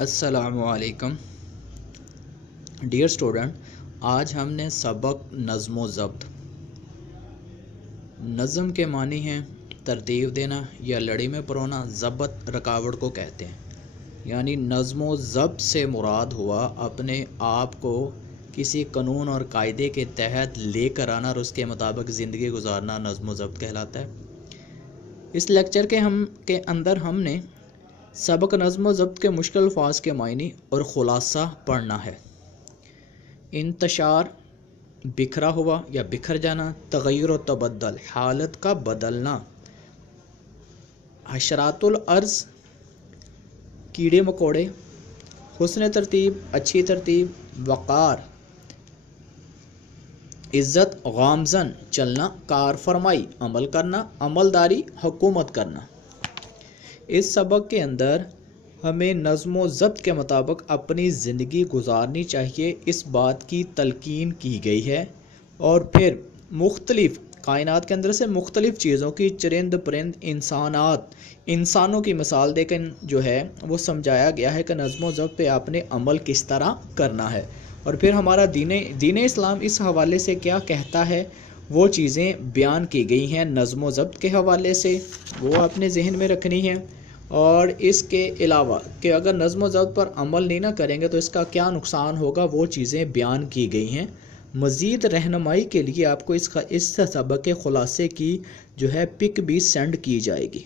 अस्सलामु अलैकुम dear student, आज हमने सबक नज़्म व ज़ब्त। नज़म के मानी हैं तरतीब देना या लड़ी में परोना, ज़ब्त रकावट को कहते हैं। यानी नज़्म व ज़ब्त से मुराद हुआ अपने आप को किसी कानून और कायदे के तहत लेकर आना और उसके मुताबिक ज़िंदगी गुजारना नज़्म व ज़ब्त कहलाता है। इस लेक्चर के अंदर हमने सबक नज़्म व ज़ब्त के मुश्किल अल्फाज के मायने और ख़ुलासा पढ़ना है। इंतशार बिखरा हुआ या बिखर जाना, तग़य्युर व तबद्दुल हालत का बदलना, हशरातुल अर्ज़ कीड़े मकोड़े, हुस्न तरतीब अच्छी तरतीब, वक़ार इज़्ज़त, गामज़न चलना, कार फरमाई अमल करना, अमलदारी हुकूमत करना। इस सबक के अंदर हमें नज़्म व ज़ब्त के मुताबिक अपनी ज़िंदगी गुजारनी चाहिए, इस बात की तलकीन की गई है। और फिर मुख्तलिफ़ कायनात के अंदर से मुख्तलिफ़ चीज़ों की चरिंद परिंद इंसानों की मिसाल देकर जो है वो समझाया गया है कि नज़्म व ज़ब्त पे आपने अमल किस तरह करना है। और फिर हमारा दीन इस्लाम इस हवाले से क्या कहता है, वो चीज़ें बयान की गई हैं नज़्म व ज़ब्त के हवाले से, वो आपने जहन में रखनी है। और इसके अलावा कि अगर नज़्म व ज़ब्त पर अमल नहीं ना करेंगे तो इसका क्या नुकसान होगा, वो चीज़ें बयान की गई हैं। मज़ीद रहनुमाई के लिए आपको इस सबक के ख़ुलासे की जो है पिक भी सेंड की जाएगी।